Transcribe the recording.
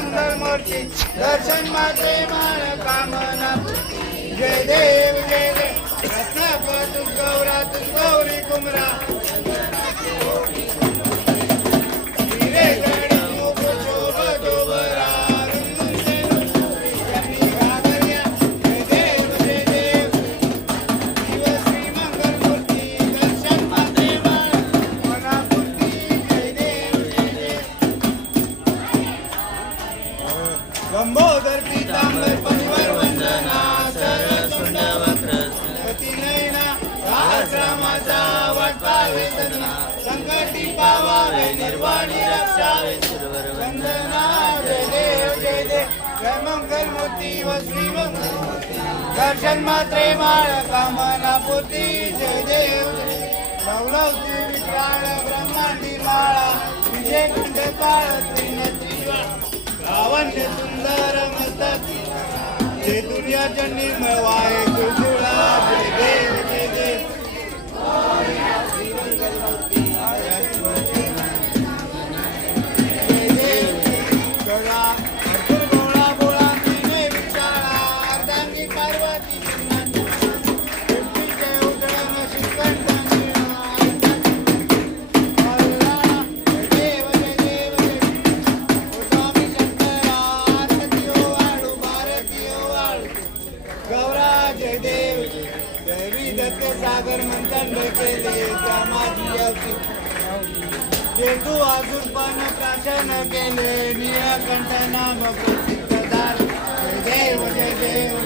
मंगल मूर्ती दर्शन मात्रे माळ कामना जय देव जय देव रत्नापतु गौरातु गौरी कुमरा हिरे गड मुख शोभतो बरा लंबोदर पीतांबर परिवार वंदना सरसुंड वक्र गती नयना रामाचा वाट पावे सदना संकटी पावावे निर्वाणी रक्षावे सुरवर वंदना जय देव जय मंगल मूर्ती व श्री मंगल दर्शन मात्रे माळ कामना पूर्ती जय देव लवलवती विक्राळ ब्रह्मांडी माळा विजय खंड काळ त्रिनेत्री लावण्य सुंदर मस्तक जे दुनियाच्या निर्मळ वाय तुळा जय देव जय देव जय देव गळा भरपूर गोळा बोळा तिने विचारा अर्धांगी पार्वती पिंपीचे उजळण श्रीकंठ जय देव देवी दत्त सागर मंथन केले त्या माझी चेतू अजून पण प्राशन केले निळकंठ नाम